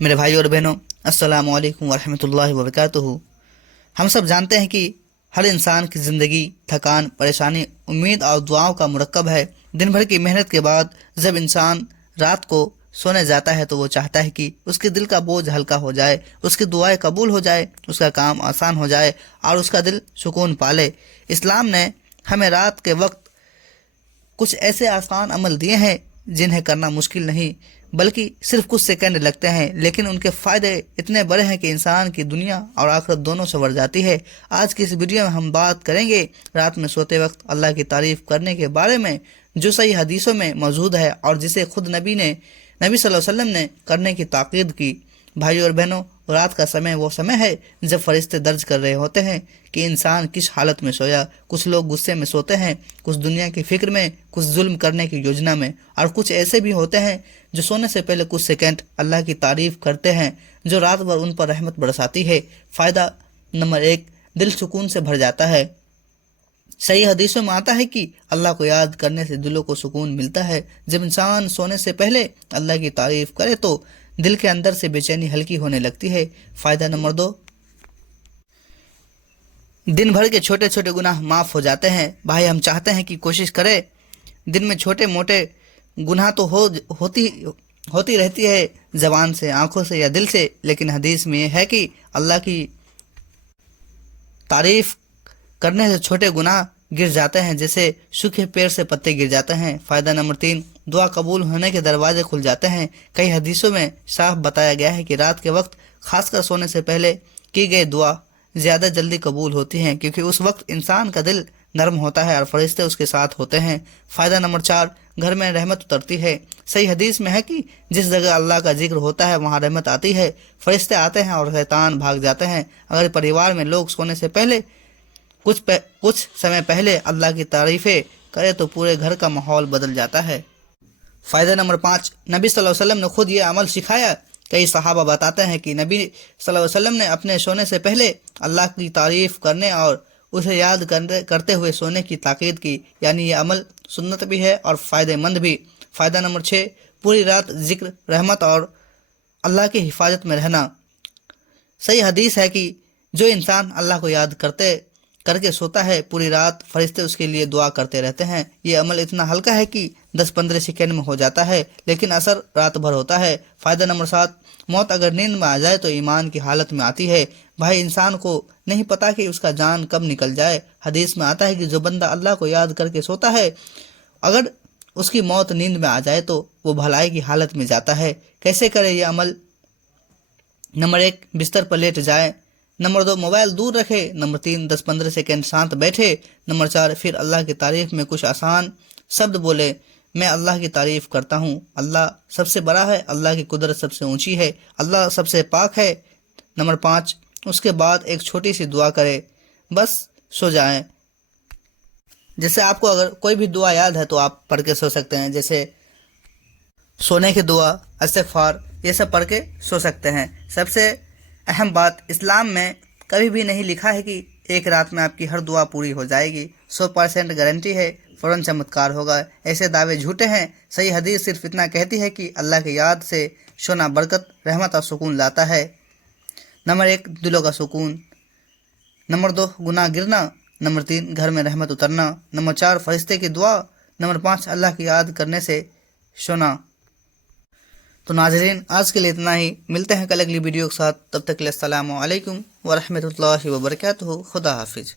میرے بھائی اور بہنوں، السلام علیکم ورحمۃ اللہ وبرکاتہ۔ ہم سب جانتے ہیں کہ ہر انسان کی زندگی تھکان، پریشانی، امید اور دعاؤں کا مرکب ہے۔ دن بھر کی محنت کے بعد جب انسان رات کو سونے جاتا ہے تو وہ چاہتا ہے کہ اس کے دل کا بوجھ ہلکا ہو جائے، اس کی دعائیں قبول ہو جائے، اس کا کام آسان ہو جائے اور اس کا دل سکون پالے۔ اسلام نے ہمیں رات کے وقت کچھ ایسے آسان عمل دیے ہیں جنہیں کرنا مشکل نہیں، بلکہ صرف کچھ سیکنڈ لگتے ہیں، لیکن ان کے فائدے اتنے بڑے ہیں کہ انسان کی دنیا اور آخرت دونوں سنور جاتی ہے۔ آج کی اس ویڈیو میں ہم بات کریں گے رات میں سوتے وقت اللہ کی تعریف کرنے کے بارے میں، جو صحیح حدیثوں میں موجود ہے اور جسے خود نبی صلی اللہ علیہ وسلم نے کرنے کی تاکید کی۔ بھائیو اور بہنوں، رات کا سمے وہ سمے ہے جب فرشتے درج کر رہے ہوتے ہیں کہ انسان کس حالت میں سویا۔ کچھ لوگ غصے میں سوتے ہیں، کچھ دنیا کی فکر میں، کچھ ظلم کرنے کی یوجنا میں، اور کچھ ایسے بھی ہوتے ہیں جو سونے سے پہلے کچھ سیکنڈ اللہ کی تعریف کرتے ہیں، جو رات بھر ان پر رحمت برساتی ہے۔ فائدہ نمبر 1، دل سکون سے بھر جاتا ہے۔ صحیح حدیثوں میں آتا ہے کہ اللہ کو یاد کرنے سے دلوں کو سکون ملتا ہے۔ جب انسان سونے سے پہلے اللہ کی تعریف کرے تو دل کے اندر سے بے چینی ہلکی ہونے لگتی ہے۔ فائدہ نمبر 2، دن بھر کے چھوٹے چھوٹے گناہ معاف ہو جاتے ہیں۔ بھائی، ہم چاہتے ہیں کہ کوشش کریں، دن میں چھوٹے موٹے گناہ تو ہوتی رہتی ہے، زبان سے، آنکھوں سے یا دل سے، لیکن حدیث میں یہ ہے کہ اللہ کی تعریف کرنے سے چھوٹے گناہ گر جاتے ہیں، جیسے سوکھے پیڑ سے پتے گر جاتے ہیں۔ فائدہ نمبر 3، دعا قبول ہونے کے دروازے کھل جاتے ہیں۔ کئی حدیثوں میں صاف بتایا گیا ہے کہ رات کے وقت، خاص کر سونے سے پہلے کی گئی دعا زیادہ جلدی قبول ہوتی ہیں، کیونکہ اس وقت انسان کا دل نرم ہوتا ہے اور فرشتے اس کے ساتھ ہوتے ہیں۔ فائدہ نمبر 4، گھر میں رحمت اترتی ہے۔ صحیح حدیث میں ہے کہ جس جگہ اللہ کا ذکر ہوتا ہے وہاں رحمت آتی ہے، فرشتے آتے ہیں اور شیطان بھاگ جاتے ہیں۔ اگر پریوار میں لوگ سونے سے پہلے کچھ سمے پہلے اللہ کی تعریفیں کرے تو پورے گھر کا ماحول بدل جاتا ہے۔ فائدہ نمبر 5، نبی صلی اللہ علیہ وسلم نے خود یہ عمل سکھایا۔ کئی صحابہ بتاتے ہیں کہ نبی صلی اللہ علیہ وسلم نے اپنے سونے سے پہلے اللہ کی تعریف کرنے اور اسے یاد کرتے ہوئے سونے کی تاکید کی، یعنی یہ عمل سنت بھی ہے اور فائدہ مند بھی۔ فائدہ نمبر 6، پوری رات ذکر، رحمت اور اللہ کی حفاظت میں رہنا۔ صحیح حدیث ہے کہ جو انسان اللہ کو یاد کر کے سوتا ہے، پوری رات فرشتے اس کے لیے دعا کرتے رہتے ہیں۔ یہ عمل اتنا ہلکا ہے کہ 10-15 سیکنڈ میں ہو جاتا ہے، لیکن اثر رات بھر ہوتا ہے۔ فائدہ نمبر 7، موت اگر نیند میں آ جائے تو ایمان کی حالت میں آتی ہے۔ بھائی، انسان کو نہیں پتا کہ اس کا جان کب نکل جائے۔ حدیث میں آتا ہے کہ جو بندہ اللہ کو یاد کر کے سوتا ہے، اگر اس کی موت نیند میں آ جائے تو وہ بھلائی کی حالت میں جاتا ہے۔ کیسے کرے یہ عمل؟ نمبر 1، بستر پر لیٹ جائے۔ نمبر 2، موبائل دور رکھے۔ نمبر 3، 10-15 سیکنڈ شانت بیٹھے۔ نمبر 4، پھر اللہ کی تعریف میں کچھ آسان شبد بولے۔ میں اللہ کی تعریف کرتا ہوں، اللہ سب سے بڑا ہے، اللہ کی قدرت سب سے اونچی ہے، اللہ سب سے پاک ہے۔ نمبر 5، اس کے بعد ایک چھوٹی سی دعا کرے، بس سو جائیں۔ جیسے آپ کو اگر کوئی بھی دعا یاد ہے تو آپ پڑھ کے سو سکتے ہیں، جیسے سونے کی دعا، استغفار، یہ سب پڑھ کے سو سکتے ہیں۔ سب سے اہم بات، اسلام میں کبھی بھی نہیں لکھا ہے کہ ایک رات میں آپ کی ہر دعا پوری ہو جائے گی، 100% گارنٹی ہے، فوراً چمتکار ہوگا۔ ایسے دعوے جھوٹے ہیں۔ صحیح حدیث صرف اتنا کہتی ہے کہ اللہ کی یاد سے سونا برکت، رحمت اور سکون لاتا ہے۔ نمبر 1، دلوں کا سکون۔ نمبر 2، گناہ گرنا۔ نمبر 3، گھر میں رحمت اترنا۔ نمبر 4، فرشتے کی دعا۔ نمبر 5، اللہ کی یاد کرنے سے سونا۔ تو ناظرین، آج کے لیے اتنا ہی، ملتے ہیں کل اگلی ویڈیو کے ساتھ، تب تک کے لیے السلام علیکم ورحمۃ اللہ وبرکاتہ۔ خدا حافظ۔